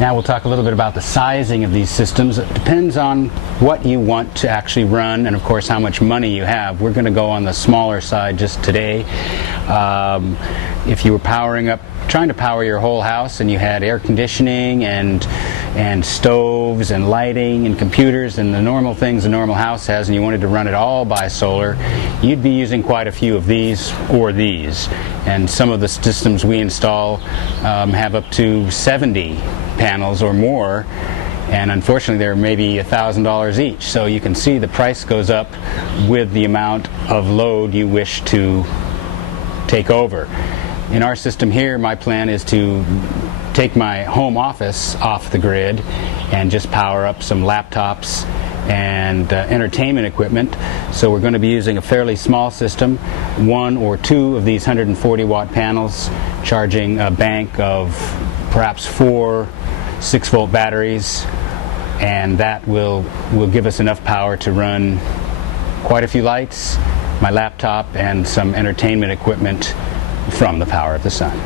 Now we'll talk a little bit about the sizing of these systems. It depends on what you want to actually run and of course how much money you have. We're going to go on the smaller side just today. If you were trying to power your whole house and you had air conditioning and stoves and lighting and computers and the normal things a normal house has, and you wanted to run it all by solar, you'd be using quite a few of these or these. And some of the systems we install have up to 70 panels or more, and unfortunately they're maybe $1,000 each. So you can see the price goes up with the amount of load you wish to take over. In our system here, my plan is to take my home office off the grid and just power up some laptops and entertainment equipment. So we're going to be using a fairly small system, 1 or 2 of these 140 watt panels, charging a bank of perhaps 4 6-volt batteries, and that will give us enough power to run quite a few lights, my laptop, and some entertainment equipment from the power of the sun.